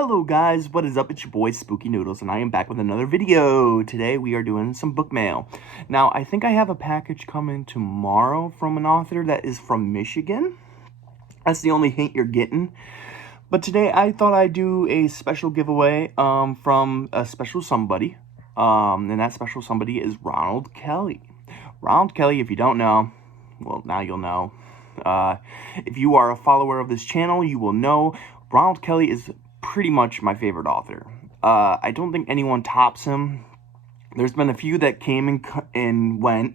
Hello guys, what is up? It's your boy Spooky Noodles and I am back with another video. Today we are doing some book mail. Now I think I have a package coming tomorrow from an author that is from Michigan. That's the only hint you're getting. But today I thought I'd do a special giveaway from a special somebody. And that special somebody is Ronald Kelly. Ronald Kelly, if you don't know, well now you'll know. If you are a follower of this channel, you will know Ronald Kelly is pretty much my favorite author. I don't think anyone tops him. There's been a few that came and went,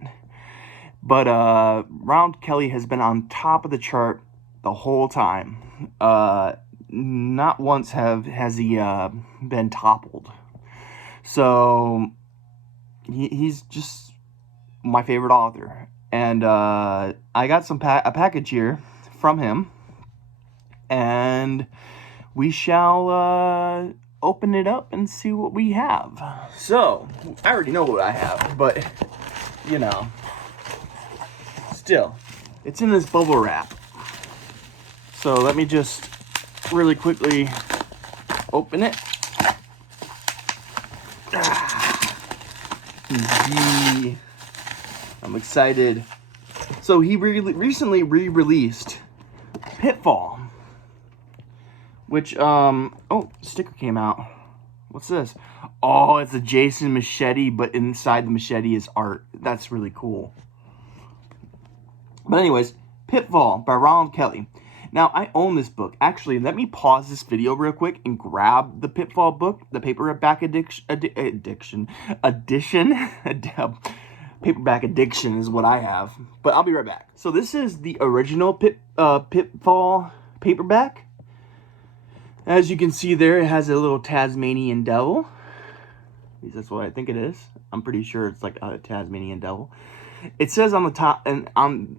but Ronald Kelly has been on top of the chart the whole time. Not once has he been toppled. So he's just my favorite author. And I got a package here from him, and we shall open it up and see what we have. So, I already know what I have, but, you know, still, it's in this bubble wrap. So, let me just really quickly open it. I'm excited. So he recently re-released Pitfall, which oh, sticker came out. What's this? Oh, it's a Jason machete, but inside the machete is art. That's really cool. But anyways, Pitfall by Ronald Kelly. Now, I own this book. Actually, let me pause this video real quick and grab the Pitfall book, the paperback edition. Paperback addiction is what I have. But I'll be right back. So this is the original Pitfall paperback. As you can see there, it has a little Tasmanian devil. At least that's what I think it is. I'm pretty sure it's like a Tasmanian devil. It says on the top, and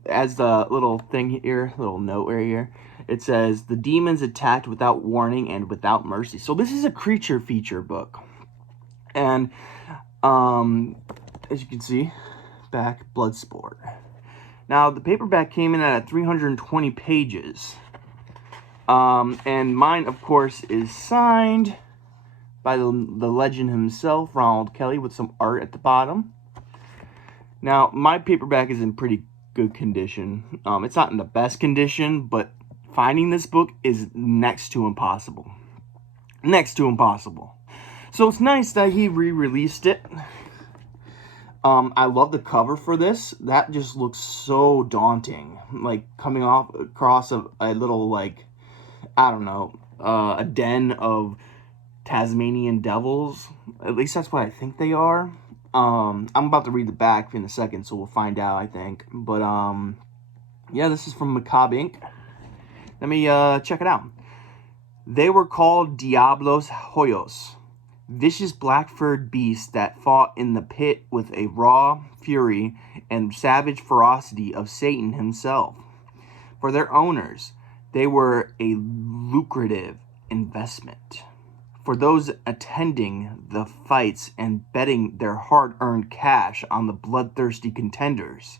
as the little thing here, little note right here, it says, the demons attacked without warning and without mercy. So this is a creature feature book. And, as you can see, back, Bloodsport. Now, the paperback came in at 320 pages. And mine, of course, is signed by the legend himself, Ronald Kelly, with some art at the bottom. Now, my paperback is in pretty good condition. It's not in the best condition, but finding this book is next to impossible. Next to impossible. So it's nice that he re-released it. I love the cover for this. That just looks so daunting. Like, coming across a little, like, I don't know, a den of Tasmanian devils. At least that's what I think they are. I'm about to read the back in a second, so we'll find out, I think. But, yeah, this is from Macabre Inc. Let me, check it out. They were called Diablos Hoyos, vicious black-furred beasts that fought in the pit with a raw fury and savage ferocity of Satan himself. For their owners, they were a lucrative investment. For those attending the fights and betting their hard-earned cash on the bloodthirsty contenders,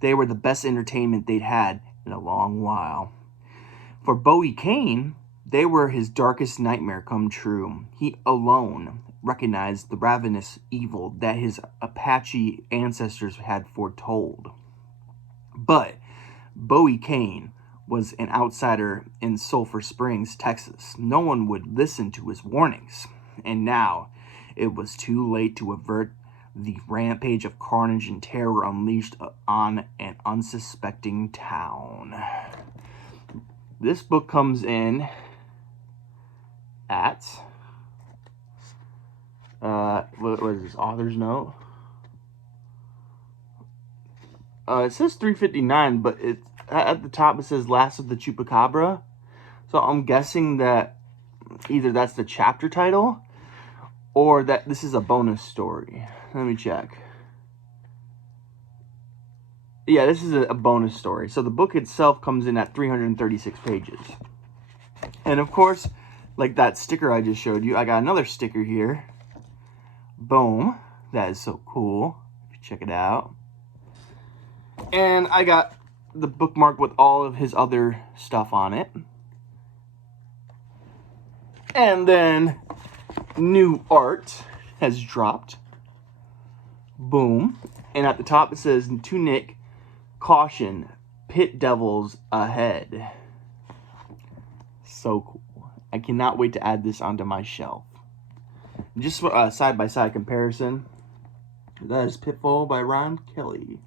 they were the best entertainment they'd had in a long while. For Bowie Kane, they were his darkest nightmare come true. He alone recognized the ravenous evil that his Apache ancestors had foretold. But Bowie Kane was an outsider in Sulphur Springs, Texas. No one would listen to his warnings. And now, it was too late to avert the rampage of carnage and terror unleashed on an unsuspecting town. This book comes in at, what is this, author's note? It says 359, but it's at the top it says Last of the Chupacabra. So I'm guessing that either that's the chapter title or that this is a bonus story. Let me check. Yeah, this is a bonus story. So the book itself comes in at 336 pages. And of course, like that sticker I just showed you, I got another sticker here. Boom. That is so cool. Check it out. And I got the bookmark with all of his other stuff on it. And then new art has dropped. Boom. And at the top it says, to Nick, caution, pit devils ahead. So cool. I cannot wait to add this onto my shelf. Just side-by-side comparison. That is Pitfall by Ronald Kelly.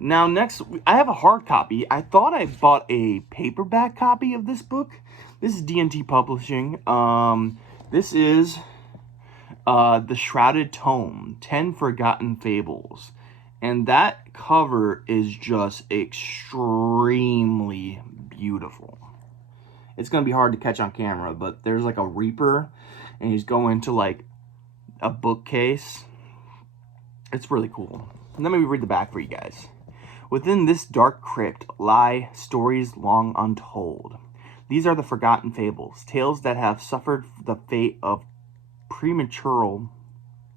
Now next, I have a hard copy. I thought I bought a paperback copy of this book. This is D&T Publishing. This is The Shrouded Tome, 10 Forgotten Fables. And that cover is just extremely beautiful. It's going to be hard to catch on camera, but there's like a Reaper, and he's going to like a bookcase. It's really cool. Let me read the back for you guys. Within this dark crypt lie stories long untold. These are the forgotten fables, tales that have suffered the fate of premature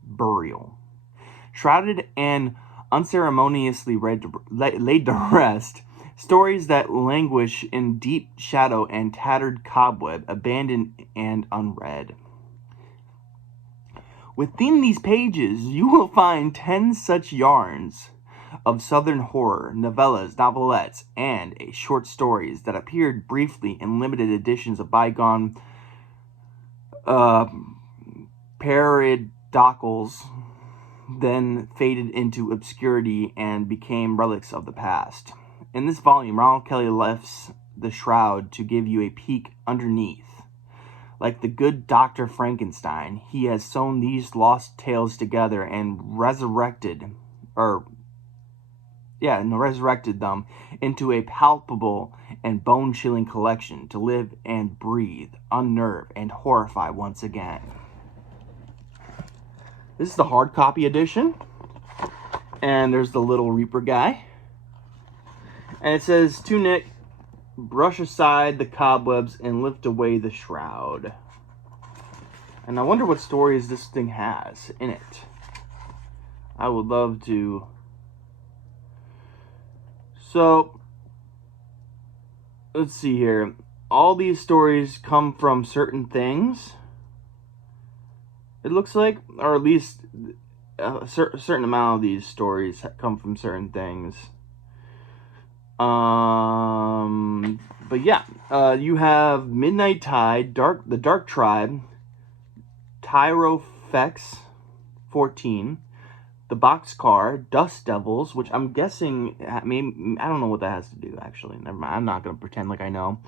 burial. Shrouded and unceremoniously laid to rest, stories that languish in deep shadow and tattered cobweb, abandoned and unread. Within these pages, you will find 10 such yarns of Southern horror, novellas, novelettes, and short stories that appeared briefly in limited editions of bygone periodicals, then faded into obscurity and became relics of the past. In this volume, Ronald Kelly lifts the shroud to give you a peek underneath. Like the good Dr. Frankenstein, he has sewn these lost tales together and resurrected them into a palpable and bone-chilling collection to live and breathe, unnerve, and horrify once again. This is the hard copy edition, and there's the little Reaper guy. And it says, to Nick, brush aside the cobwebs and lift away the shroud. And I wonder what stories this thing has in it. I would love to. So, let's see here. All these stories come from certain things, it looks like, or at least a certain amount of these stories come from certain things. But yeah, you have Midnight Tide, the Dark Tribe, Tyrofex 14, The Boxcar, Dust Devils, which I'm guessing, maybe, I don't know what that has to do, actually. Never mind, I'm not going to pretend like I know.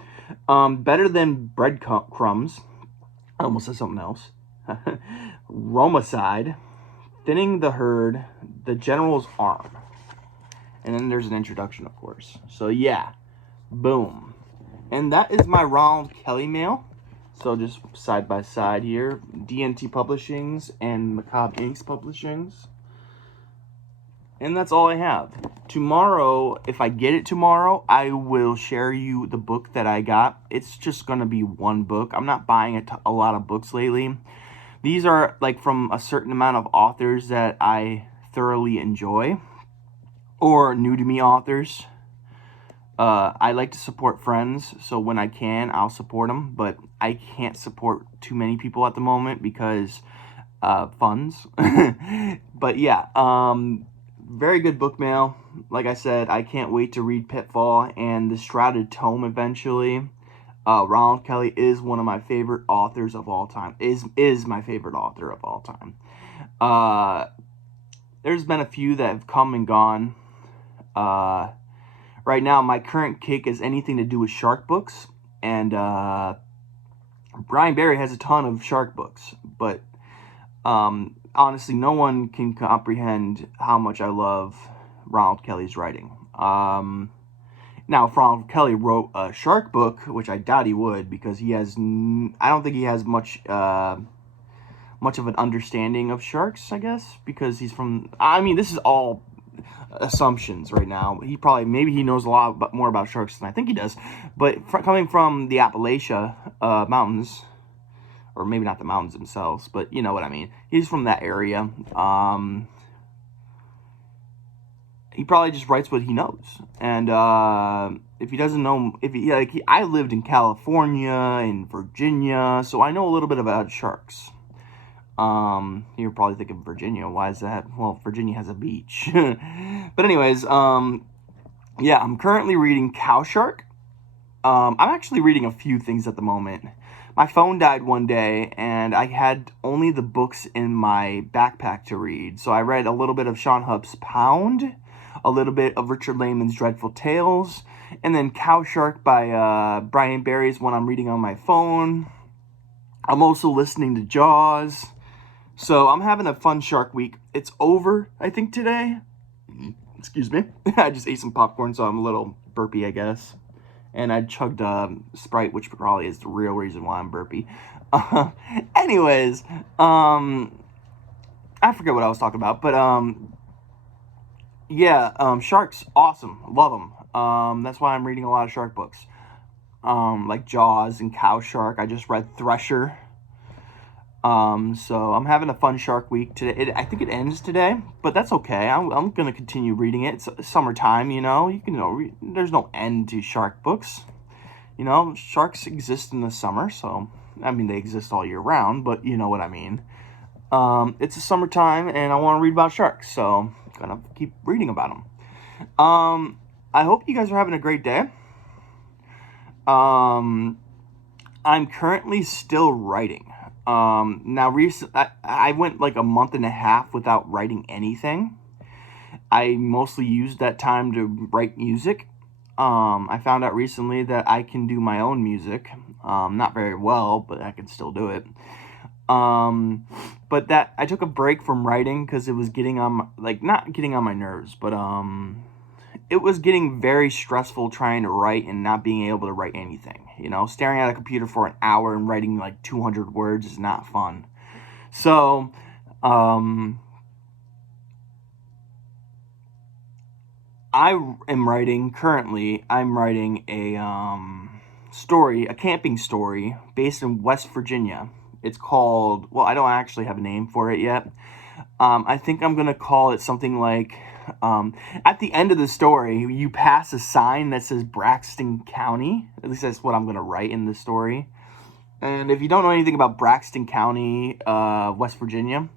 Better Than Breadcrumbs, I almost said something else. Romicide, Thinning the Herd, The General's Arm. And then there's an introduction, of course. So yeah, boom. And that is my Ronald Kelly mail. So just side by side here, D&T Publishings and Macabre Inks Publishings. And that's all I have. Tomorrow, if I get it tomorrow, I will share you the book that I got. It's just going to be one book. I'm not buying a lot of books lately. These are like from a certain amount of authors that I thoroughly enjoy, or new to me authors. I like to support friends, so when I can, I'll support them, but I can't support too many people at the moment because funds. But yeah, very good book mail. Like I said, I can't wait to read Pitfall and The Shrouded Tome eventually. Ronald Kelly is one of my favorite authors of all time. Is my favorite author of all time. There's been a few that have come and gone. Right now, my current kick is anything to do with shark books. And Brian Barry has a ton of shark books. But honestly, no one can comprehend how much I love Ronald Kelly's writing. Now, if Ronald Kelly wrote a shark book, which I doubt he would, because he has, I don't think he has much of an understanding of sharks, I guess, because he's from, I mean, this is all assumptions right now. Maybe he knows a lot more about sharks than I think he does, but coming from the Appalachia mountains, or maybe not the mountains themselves, but you know what I mean. He's from that area. he probably just writes what he knows. And if he doesn't know, I lived in California and Virginia, so I know a little bit about sharks. You're probably thinking Virginia. Why is that? Well, Virginia has a beach. But anyways, yeah, I'm currently reading Cow Shark. I'm actually reading a few things at the moment. My phone died one day, and I had only the books in my backpack to read. So I read a little bit of Sean Hupp's Pound, a little bit of Richard Lehman's Dreadful Tales, and then Cow Shark by Brian Barry is one I'm reading on my phone. I'm also listening to Jaws. So I'm having a fun Shark Week. It's over, I think, today. Excuse me. I just ate some popcorn, so I'm a little burpy, I guess. And I chugged Sprite, which probably is the real reason why I'm burpy. Anyways, I forget what I was talking about, but yeah, sharks, awesome, love them. That's why I'm reading a lot of shark books, like Jaws and Cow Shark. I just read Thresher. So I'm having a fun Shark Week today. I think it ends today, but that's okay. I'm gonna continue reading it. It's summertime, you know. There's no end to shark books. You know, sharks exist in the summer, so I mean they exist all year round, but you know what I mean. It's a summertime, and I want to read about sharks, so I'm gonna keep reading about them. I hope you guys are having a great day. I'm currently still writing. Now I went like a month and a half without writing anything. I mostly used that time to write music. I found out recently that I can do my own music. Not very well, but I can still do it. But that I took a break from writing because it was getting on not getting on my nerves, but it was getting very stressful trying to write and not being able to write anything. You know, staring at a computer for an hour and writing like 200 words is not fun. So, I'm writing a story, a camping story based in West Virginia. It's called, well, I don't actually have a name for it yet. I think I'm going to call it something like, at the end of the story, you pass a sign that says Braxton County. At least that's what I'm going to write in the story. And if you don't know anything about Braxton County, West Virginia,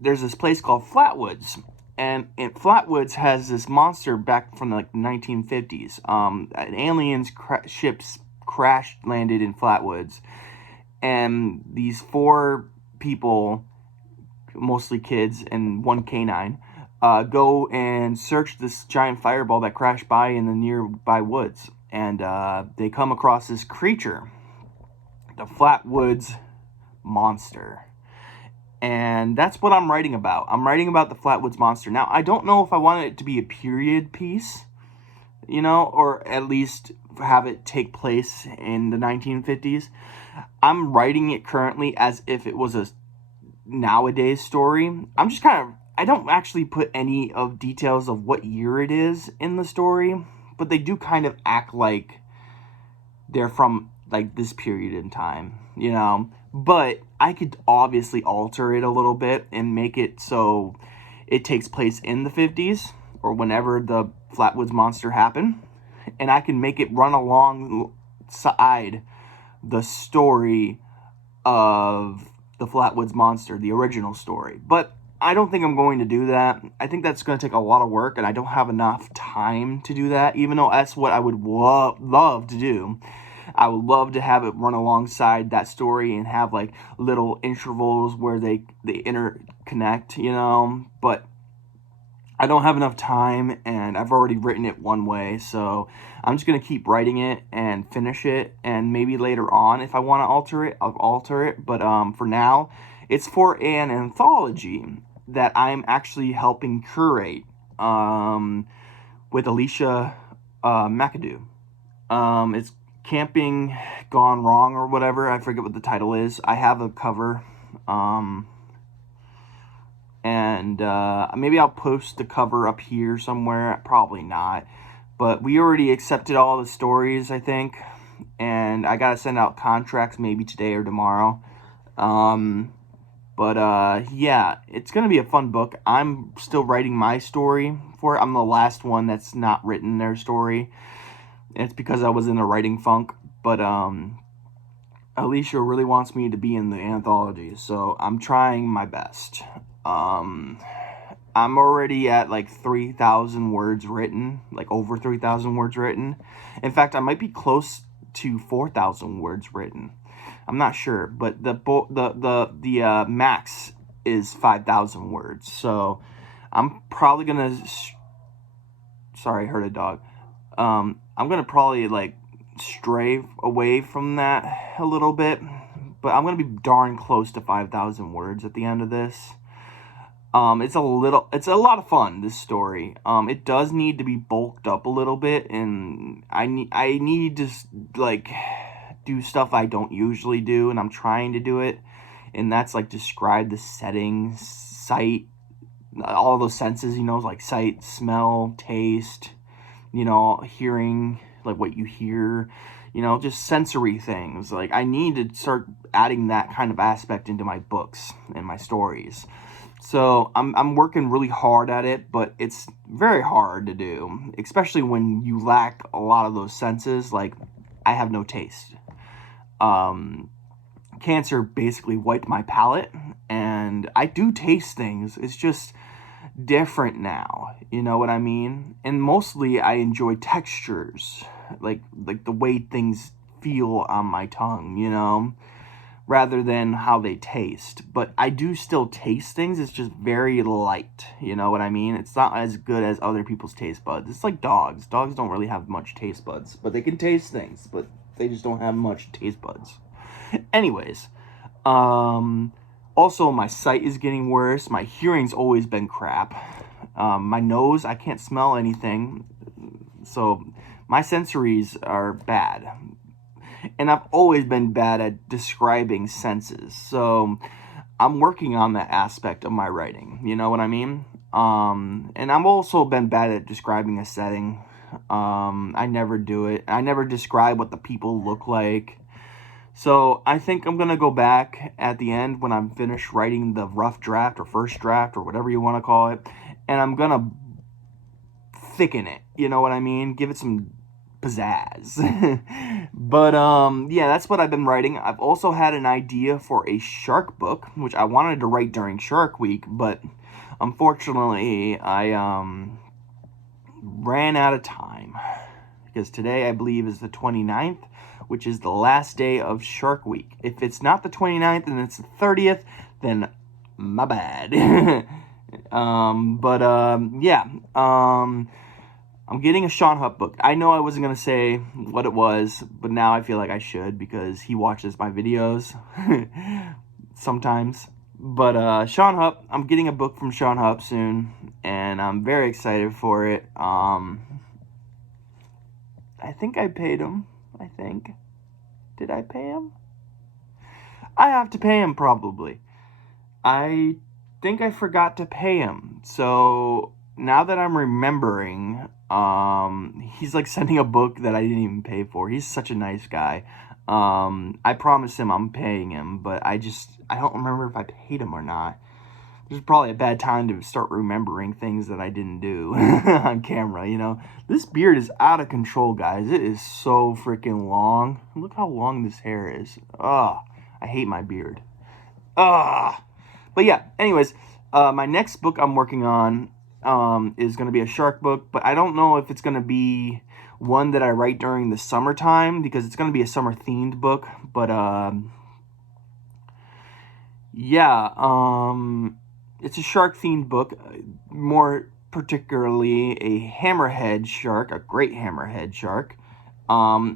there's this place called Flatwoods. And Flatwoods has this monster back from like the 1950s. An alien's ships crash landed in Flatwoods. And these 4 people, mostly kids and 1 canine, go and search this giant fireball that crashed by in the nearby woods. And they come across this creature, the Flatwoods monster. And that's what I'm writing about. I'm writing about the Flatwoods monster. Now, I don't know if I want it to be a period piece, you know, or at least have it take place in the 1950s. I'm writing it currently as if it was a nowadays story. I'm just I don't actually put any of details of what year it is in the story, but they do kind of act like they're from like this period in time, you know. But I could obviously alter it a little bit and make it so it takes place in the 50s or whenever the Flatwoods monster happened, and I can make it run alongside the story of the Flatwoods monster, the original story. But I don't think I'm going to do that. I think that's going to take a lot of work, and I don't have enough time to do that, even though that's what I would love to do. I would love to have it run alongside that story and have like little intervals where they interconnect, you know, but I don't have enough time, and I've already written it one way, so I'm just going to keep writing it and finish it, and maybe later on, if I want to alter it, I'll alter it, but for now, it's for an anthology that I'm actually helping curate with Alicia McAdoo. It's Camping Gone Wrong or whatever, I forget what the title is. I have a cover, and maybe I'll post the cover up here somewhere. Probably not, but we already accepted all the stories, I think, and I gotta send out contracts maybe today or tomorrow. But yeah, it's going to be a fun book. I'm still writing my story for it. I'm the last one that's not written their story. And it's because I was in a writing funk. But Alicia really wants me to be in the anthology, so I'm trying my best. I'm already at like 3,000 words written, like over 3,000 words written. In fact, I might be close to 4,000 words written. I'm not sure, but the max is 5,000 words. So I'm probably gonna. Sorry, I heard a dog. I'm gonna probably like stray away from that a little bit, but I'm gonna be darn close to 5,000 words at the end of this. It's a lot of fun, this story. It does need to be bulked up a little bit, and I need to like do stuff I don't usually do, and I'm trying to do it, and that's like describe the setting, sight, all those senses, like sight, smell, taste, hearing, like what you hear, just sensory things. Like I need to start adding that kind of aspect into my books and my stories. So I'm working really hard at it, but it's very hard to do, especially when you lack a lot of those senses. Like I have no taste. Cancer basically wiped my palate, and I do taste things. It's just different now. You know what I mean? And mostly I enjoy textures, like the way things feel on my tongue, rather than how they taste. But I do still taste things. It's just very light. You know what I mean? It's not as good as other people's taste buds. It's like dogs. Dogs don't really have much taste buds, but they can taste things, but they just don't have much taste buds. Anyways, also my sight is getting worse. My hearing's always been crap. My nose, I can't smell anything. So my sensories are bad. And I've always been bad at describing senses. So I'm working on that aspect of my writing. You know what I mean? And I've also been bad at describing a setting. I never do it. I never describe what the people look like. So I think I'm going to go back at the end when I'm finished writing the rough draft or first draft or whatever you want to call it. And I'm going to thicken it. You know what I mean? Give it some pizzazz. But yeah, that's what I've been writing. I've also had an idea for a shark book, which I wanted to write during Shark Week, but unfortunately I ran out of time, because today I believe is the 29th, which is the last day of Shark Week. If it's not the 29th and it's the 30th, then my bad. Yeah. I'm getting a Sean Hupp book. I know I wasn't going to say what it was, but now I feel like I should, because he watches my videos sometimes. But Sean Hupp, I'm getting a book from Sean Hupp soon, and I'm very excited for it. I think I paid him. I think. Did I pay him? I have to pay him, probably. I think I forgot to pay him. So now that I'm remembering, he's like sending a book that I didn't even pay for. He's such a nice guy. I promised him I'm paying him, but I don't remember if I paid him or not. This is probably a bad time to start remembering things that I didn't do on camera, This beard is out of control, guys. It is so freaking long. Look how long this hair is. Ugh, I hate my beard. Ugh. But yeah, anyways, my next book I'm working on is going to be a shark book, but I don't know if it's going to be one that I write during the summertime, because it's going to be a summer-themed book. But yeah, it's a shark-themed book, more particularly a hammerhead shark, a great hammerhead shark.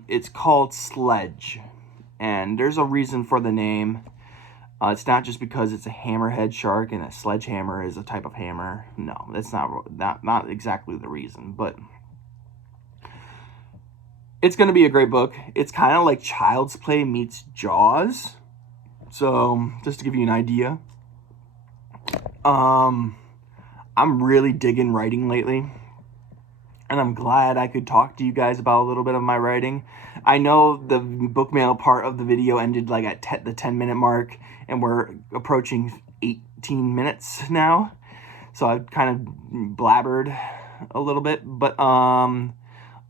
It's called Sledge, and there's a reason for the name. It's not just because it's a hammerhead shark and a sledgehammer is a type of hammer. No, that's not exactly the reason, but it's going to be a great book. It's kind of like Child's Play meets Jaws. So, just to give you an idea. I'm really digging writing lately, and I'm glad I could talk to you guys about a little bit of my writing. I know the book mail part of the video ended like at the 10-minute mark, and we're approaching 18 minutes now. So I've kind of blabbered a little bit. But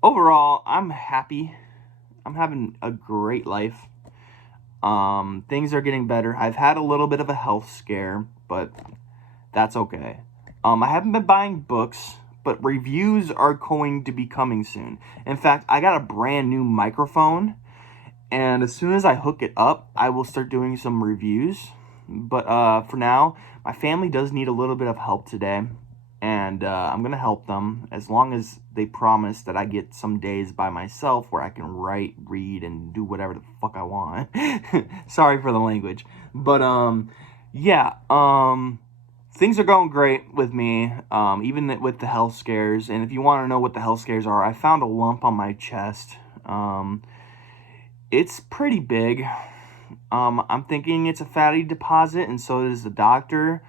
overall, I'm happy. I'm having a great life. Things are getting better. I've had a little bit of a health scare, but that's okay. I haven't been buying books, but reviews are going to be coming soon. In fact, I got a brand new microphone, and as soon as I hook it up, I will start doing some reviews. But for now, my family does need a little bit of help today, and I'm going to help them as long as they promise that I get some days by myself where I can write, read, and do whatever the fuck I want. Sorry for the language. But, yeah, things are going great with me, even with the health scares. And if you want to know what the health scares are, I found a lump on my chest. It's pretty big. I'm thinking it's a fatty deposit, and so does the doctor.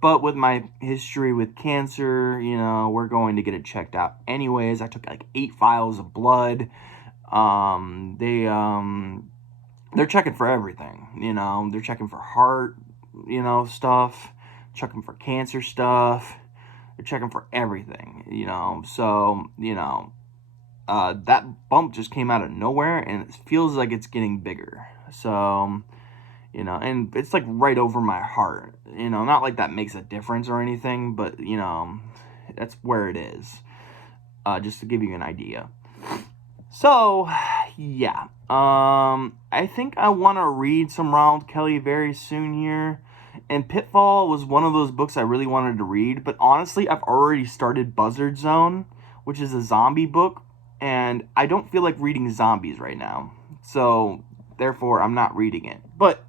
But with my history with cancer, you know, we're going to get it checked out anyways. I took like 8 vials of blood. They're checking for everything, you know. They're checking for heart, you know, stuff. Checking for cancer stuff. They're checking for everything, you know. So, you know, that bump just came out of nowhere, and it feels like it's getting bigger. So, you know, and it's like right over my heart, you know, not like that makes a difference or anything, but, you know, that's where it is, just to give you an idea. So, yeah, I think I want to read some Ronald Kelly very soon here, and Pitfall was one of those books I really wanted to read, but honestly, I've already started Buzzard Zone, which is a zombie book, and I don't feel like reading zombies right now, so therefore I'm not reading it. But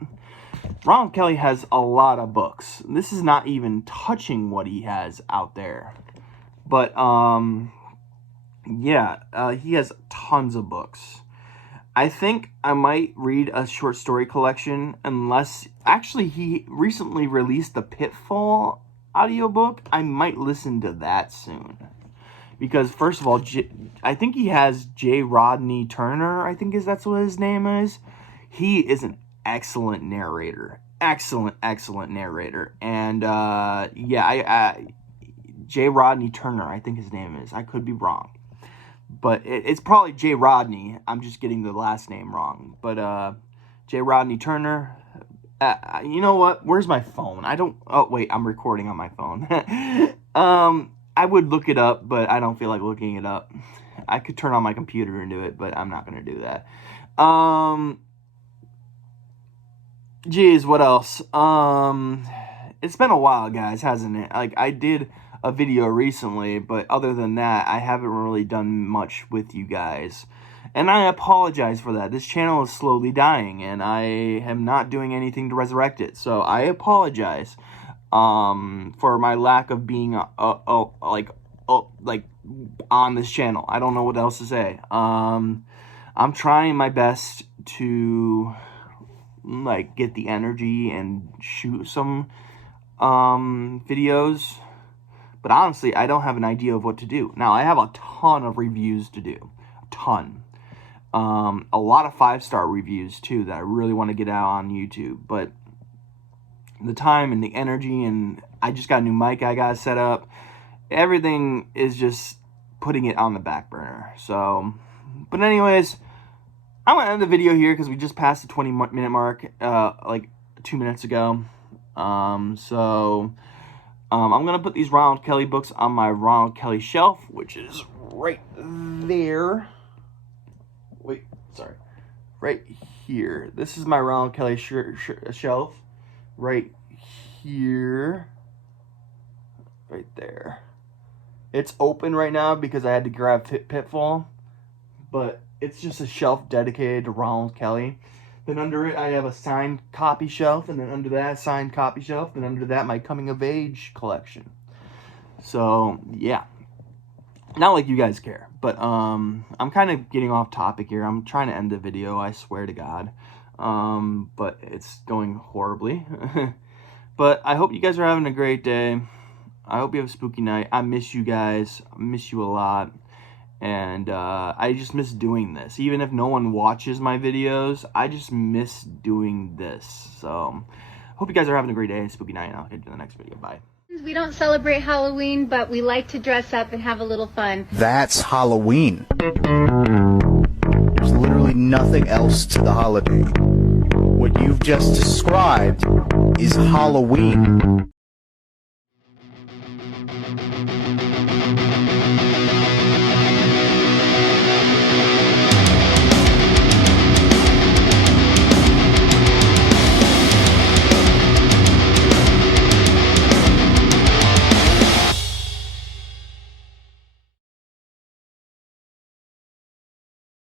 Ronald Kelly has a lot of books. This is not even touching what he has out there. But, yeah, he has tons of books. I think I might read a short story collection unless... Actually, he recently released the Pitfall audiobook. I might listen to that soon. Because, first of all, I think he has J. Rodney Turner, I think that's what his name is. He is an excellent narrator. Excellent narrator. And, yeah, J. Rodney Turner, I think his name is. I could be wrong. But it's probably J. Rodney. I'm just getting the last name wrong. But, J. Rodney Turner. You know what? Where's my phone? Oh, wait, I'm recording on my phone. I would look it up, but I don't feel like looking it up. I could turn on my computer and do it, but I'm not going to do that. Geez, what else? It's been a while, guys, hasn't it? Like, I did a video recently, but other than that, I haven't really done much with you guys. And I apologize for that. This channel is slowly dying, and I am not doing anything to resurrect it. So I apologize for my lack of being like on this channel. I don't know what else to say. I'm trying my best to like get the energy and shoot some videos, but honestly, I don't have an idea of what to do. Now, I have a ton of reviews to do. A ton. A lot of 5-star reviews, too, that I really want to get out on YouTube. But the time and the energy, and I just got a new mic I got set up. Everything is just putting it on the back burner. So, but anyways, I'm going to end the video here because we just passed the 20-minute mark, like 2 minutes ago. I'm going to put these Ronald Kelly books on my Ronald Kelly shelf, which is right there. Wait, sorry. Right here. This is my Ronald Kelly shelf. Right here. Right there. It's open right now because I had to grab Pitfall. But it's just a shelf dedicated to Ronald Kelly. Then under it, I have a signed copy shelf. And then under that, signed copy shelf. And under that, my coming of age collection. So, yeah. Not like you guys care. But I'm kind of getting off topic here. I'm trying to end the video, I swear to God. But it's going horribly. But I hope you guys are having a great day. I hope you have a spooky night. I miss you guys. I miss you a lot. And I just miss doing this. Even if no one watches my videos, I just miss doing this. So Hope you guys are having a great day and spooky night, and I'll catch you in the next video. Bye. We don't celebrate Halloween, but we like to dress up and have a little fun. That's Halloween. There's literally nothing else to the holiday. What you've just described is Halloween.